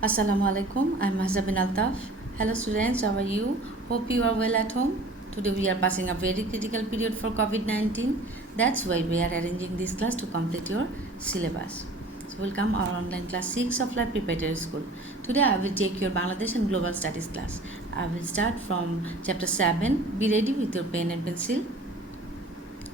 Assalamu alaikum. I'm Mahza bin Altaf. Hello students, how are you? Hope you are well at home. Today we are passing a very critical period for COVID-19. That's why we are arranging this class to complete your syllabus. So welcome our online class 6 of Life Preparatory School. Today I will take your Bangladesh and Global Studies class. I will start from chapter 7. Be ready with your pen and pencil.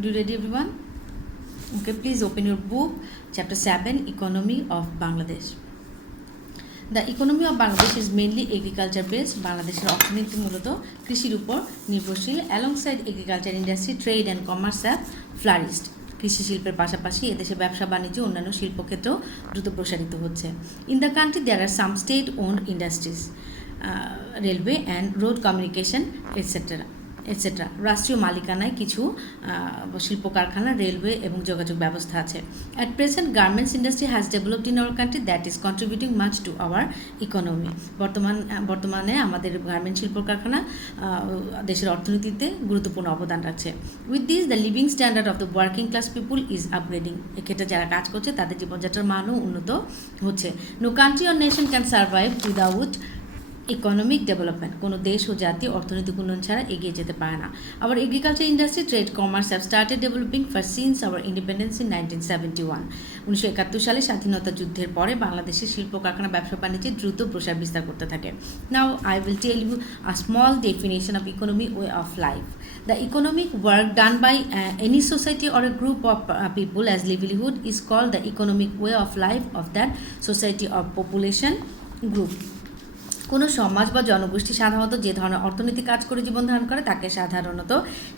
Do you ready everyone? Okay, please open your book. Chapter 7, Economy of Bangladesh. The economy of Bangladesh is mainly agriculture based. বাংলাদেশের অর্থনীতি মূলত কৃষির উপর নির্ভরশীল। Alongside agriculture industry, trade and commerce have flourished. কৃষি শিল্পের পাশাপাশি এদেশে ব্যবসা বাণিজ্য অন্যান্য শিল্পক্ষেত্রেও দ্রুত প্রসারিত হচ্ছে। In the country there are some state owned industries, railway and road communication etcetera. রাষ্ট্রীয় মালিকানায় কিছু শিল্প কারখানা, রেলওয়ে এবং যোগাযোগ ব্যবস্থা আছে। At present garments industry has developed in our country that is contributing much to our economy. বর্তমানে আমাদের গার্মেন্ট শিল্প কারখানা দেশের অর্থনীতিতে গুরুত্বপূর্ণ অবদান রাখছে। With this the living standard of the working class people is upgrading. এক্ষেত্রে যারা কাজ করছে তাদের জীবনযাত্রার মানও উন্নত হচ্ছে। No country or nation can survive without economic development. কোনো দেশ ও জাতি অর্থনৈতিক উন্নয়ন ছাড়া এগিয়ে যেতে পারে না। Our agriculture industry, trade, commerce have started developing first since our independence in 1971। 1971 সালে স্বাধীনতা যুদ্ধের পরে বাংলাদেশের শিল্প কারখানা, ব্যবসা বাণিজ্যে দ্রুত প্রসার বিস্তার করতে থাকে। Now I will tell you a small definition of economy way of life. The economic work done by any society or a group of people as livelihood is called the economic way of life of that society or population group. কোনো সমাজ বা জনগোষ্ঠী সাধারণত যে ধরনের অর্থনীতি কাজ করে জীবন ধারণ করে তাকে সাধারণত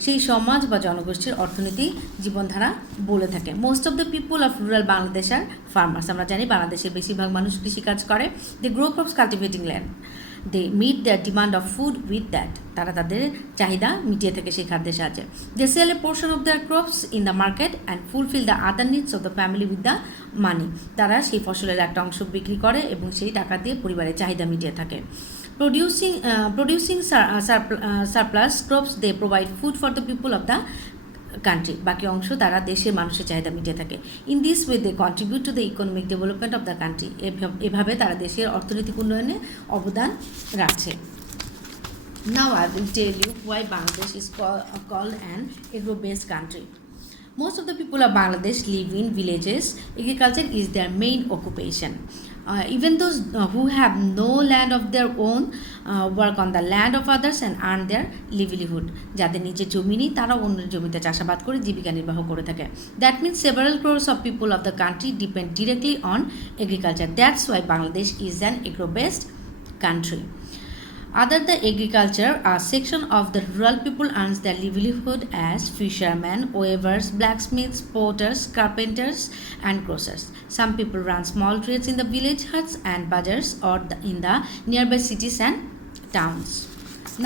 সেই সমাজ বা জনগোষ্ঠীর অর্থনীতি জীবনধারা বলে থাকে। Most of the people of rural Bangladesh are farmers. আমরা জানি বাংলাদেশের বেশিরভাগ মানুষ কৃষিকাজ করে। They grow crops cultivating land. They meet the demand of food with that. তারা তাদের চাহিদা মিটিয়ে থাকে সেই খাদ্যের সাহায্যে। They sell a portion of their crops in the market and fulfil the other needs of the family with the money. তারা সেই ফসলের একটা অংশ বিক্রি করে এবং সেই টাকা দিয়ে পরিবারের চাহিদা মিটিয়ে থাকে। Producing surplus crops, they provide food for the people of the country. বাকি অংশ তারা দেশের মানুষের চাহিদা মিটিয়ে থাকে। In this way they contribute to the economic development of the country. এভাবে তারা দেশের অর্থনৈতিক উন্নয়নে অবদান রাখছে। Now I will tell you why Bangladesh is called an agro-based country. Most of the people of Bangladesh live in villages. Agriculture is their main occupation. Even those who have no land of their own work on the land of others and earn their livelihood. যাদের নিজের জমি নেই তারা অন্যের জমিতে চাষাবাদ করে জীবিকা নির্বাহ করে থাকে। That means several crores of people of the country depend directly on agriculture. That's why Bangladesh is an agro-based country. Other than agriculture, a section of the rural people earns their livelihood as fishermen, weavers, blacksmiths, potters, carpenters, and grocers. Some people run small trades in the village huts and bazaars or in the nearby cities and towns.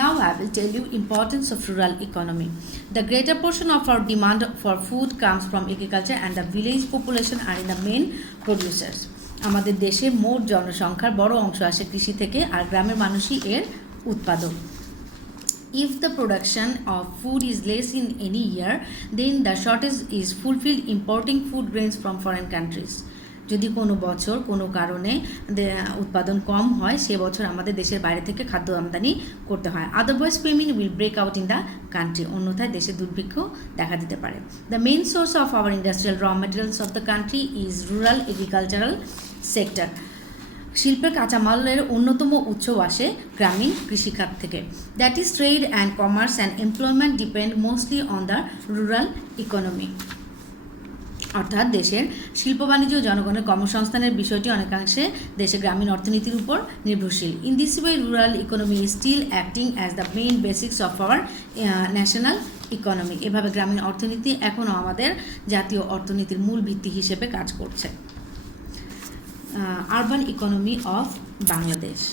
Now I will tell you importance of rural economy. The greater portion of our demand for food comes from agriculture and the village population are the main producers. আমাদের দেশে মোট জনসংখ্যার বড় অংশ আসে কৃষি থেকে আর গ্রামের মানুষই এর উৎপাদক। If the production of food is less in any year, then the shortage is fulfilled importing food grains from foreign countries. যদি কোনো বছর কোনো কারণে উৎপাদন কম হয় সে বছর আমাদের দেশের বাইরে থেকে খাদ্য আমদানি করতে হয়। Otherwise famine will break out in the country. অন্যথায় দেশে দুর্ভিক্ষ দেখা দিতে পারে। The main source of our industrial raw materials of the country is rural agricultural sector. শিল্পের কাঁচামালের অন্যতম উৎস আসে গ্রামীণ কৃষিখাত থেকে। That is trade and commerce and employment depend mostly on the rural economy. অর্থাৎ দেশের শিল্প বাণিজ্য ও জনগণের কর্মসংস্থানের বিষয়টি অনেকাংশে দেশের গ্রামীণ অর্থনীতির উপর নির্ভরশীল। In this way rural economy is still acting as the main basics of our national economy. এভাবে গ্রামীণ অর্থনীতি এখনও আমাদের জাতীয় অর্থনীতির মূল ভিত্তি হিসেবে কাজ করছে। Urban economy of Bangladesh.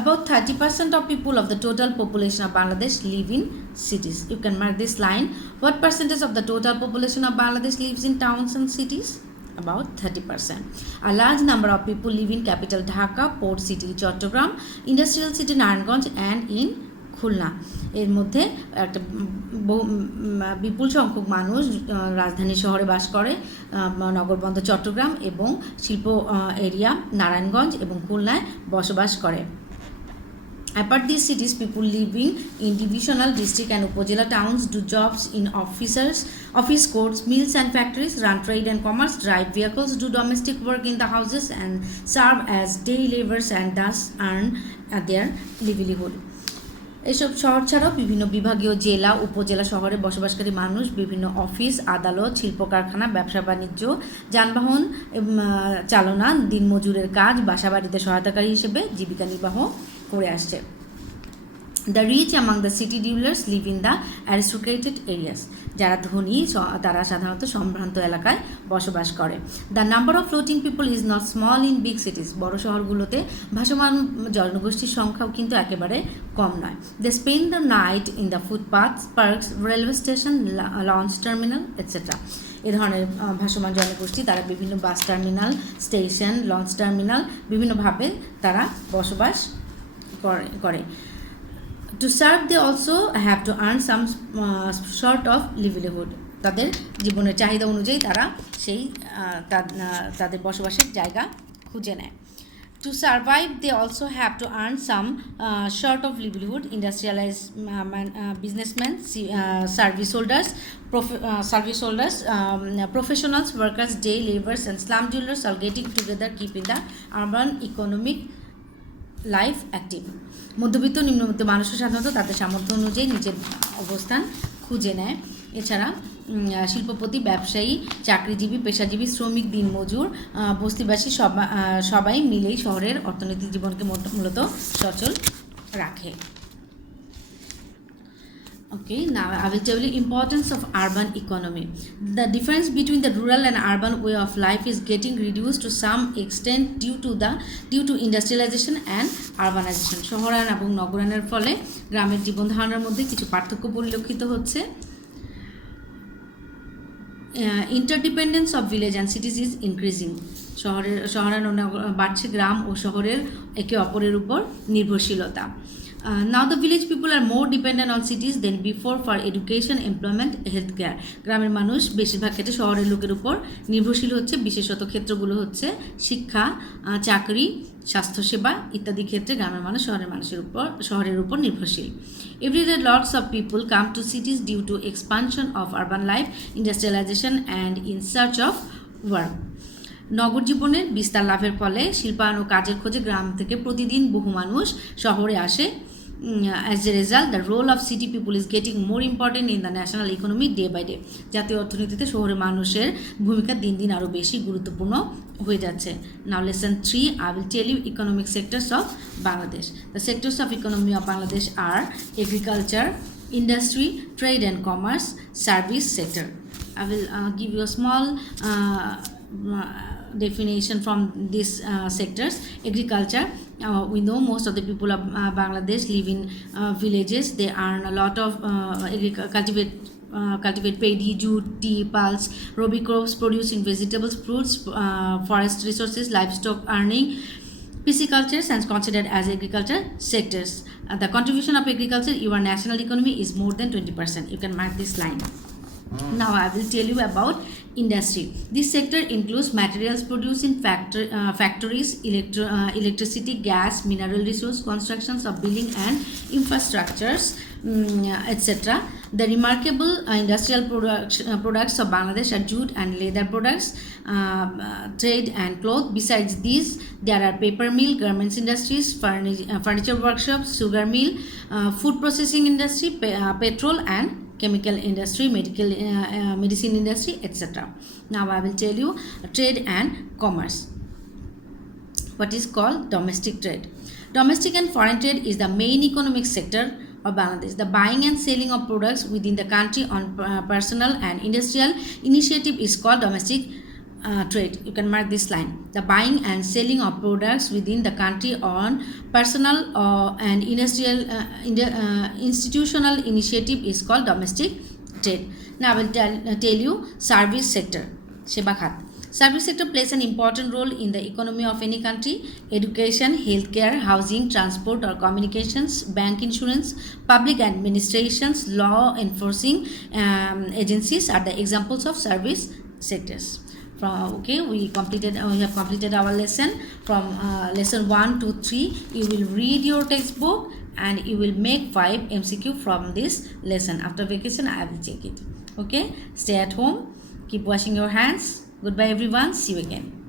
About 30% of people of the total population of Bangladesh live in cities. You can mark this line. What percentage of the total population of Bangladesh lives in towns and cities? About 30%. A large number of people live in capital Dhaka, port city Chattogram, industrial city Narayanganj and in Khulna. এর মধ্যে একটা বিপুল সংখ্যক মানুষ রাজধানী শহরে বাস করে, নগরবন্দর চট্টগ্রাম এবং শিল্প এরিয়া নারায়ণগঞ্জ এবং খুলনায় বসবাস করে। Apart these cities, people living in divisional district and upazila towns do jobs in office courts, mills and factories, run trade and commerce, drive vehicles, do domestic work in the houses and serve as day laborers and thus earn their livelihood. এসব শহর ছাড়াও বিভিন্ন বিভাগীয় জেলা উপজেলা শহরে বসবাসকারী মানুষ বিভিন্ন অফিস আদালত শিল্প কারখানা ব্যবসা বাণিজ্য যানবাহন চালনা দিনমজুরের কাজ বাসাবাড়িতে সহায়তাকারী হিসেবে জীবিকা নির্বাহ করে আসছে। The rich among the city dwellers live in the aristocrated areas. যারা ধনী তারা সাধারণত সম্ভ্রান্ত এলাকায় বসবাস করে। The number of floating people is not small in big cities. বড় শহরগুলোতে ভাসমান জনগোষ্ঠীর সংখ্যাও কিন্তু একেবারে কম নয়। They spend the night in the footpaths, parks, railway station, launch terminal, etc. এ ধরনের ভাসমান জনগোষ্ঠী তারা বিভিন্ন bus terminal, station, launch terminal বিভিন্নভাবে তারা বসবাস করে। To serve they also have to earn some sort of livelihood. তাদের জীবনের চাহিদা অনুযায়ী তারা সেই তাদের বসবাসের জায়গা খুঁজে নেয়। To survive they also have to earn some sort of livelihood. Industrialized businessmen, service holders, professionals, workers, day laborers and slum dwellers are getting together keeping the urban economic life active. মধ্যবিত্ত নিম্নবিত্ত মানুষের সাধারণত তাদের সামর্থ্য অনুযায়ী নিজের অবস্থান খুঁজে নেয়। এছাড়া শিল্পপতি ব্যবসায়ী চাকরিজীবী পেশাজীবী শ্রমিক দিনমজুর বস্তিবাসী সবাই মিলেই শহরের অর্থনৈতিক জীবনকে মূলত সচল রাখে। Okay, now I will tell you importance of urban economy. The difference between the rural and urban way of life is getting reduced to some extent due to industrialization and urbanization. শহরায়ন এবং নগরায়নের ফলে গ্রামের জীবন ধারণের মধ্যে কিছু পার্থক্য পরিলক্ষিত হচ্ছে। Interdependence of village and cities is increasing. শহরায়ন বাড়ছে গ্রাম ও শহরের একে অপরের উপর নির্ভরশীলতা। Now the village people are more dependent on cities than before for education, employment, healthcare. গ্রামের মানুষ বেশিরভাগ ক্ষেত্রে শহরের লোকের উপর নির্ভরশীল হচ্ছে, বিশেষত ক্ষেত্রগুলো হচ্ছে শিক্ষা, চাকরি, স্বাস্থ্যসেবা ইত্যাদি ক্ষেত্রে গ্রামের মানুষ শহরের উপর নির্ভরশীল। Every day lots of people come to cities due to expansion of urban life, industrialization and in search of work. নগর জীবনের বিস্তার লাভের ফলে শিল্পায়ন ও কাজের খোঁজে গ্রাম থেকে প্রতিদিন বহু মানুষ শহরে আসে। As a result, the role of city people is getting more important in the national economy day by day. জাতীয় অর্থনীতিতে শহরের মানুষের ভূমিকা দিন দিন আরও বেশি গুরুত্বপূর্ণ হয়ে যাচ্ছে। Now lesson 3, I will tell you economic sectors of Bangladesh. The sectors of economy of Bangladesh are agriculture, industry, trade and commerce, service sector. I will give you a small definition from these sectors. Agriculture, we know most of the people of Bangladesh live in villages. They earn a lot of cultivate paddy, jute, tea, pulse, rabi crops, producing vegetables, fruits, forest resources, livestock earning. Pisciculture is considered as agriculture sectors. The contribution of agriculture in our national economy is more than 20%. You can mark this line. Now I will tell you about industry. This sector includes materials produced in factories, electricity, gas, mineral resource, constructions of building and infrastructures, etc. The remarkable industrial products of Bangladesh are jute and leather products, trade and cloth. Besides these, there are paper mill, garments industries, furniture workshops, sugar mill, food processing industry, petrol and chemical industry, medicine industry, etc. Now I will tell you trade and commerce. What is called domestic trade? Domestic and foreign trade is the main economic sector of Bangladesh. The buying and selling of products within the country on personal and industrial initiative is called domestic trade. You can mark this line. The buying and selling of products within the country on personal and industrial institutional initiative is called domestic trade. Now I will tell you service sector. সেবা খাত। Service sector plays an important role in the economy of any country. Education, healthcare, housing, transport or communications, bank insurance, public administrations, law enforcing agencies are the examples of service sectors. Okay, we have completed our lesson. From lesson 1 to 3 you will read your textbook and you will make 5 MCQ from this lesson. After vacation I will check it. Okay, stay at home, keep washing your hands. Goodbye everyone, see you again.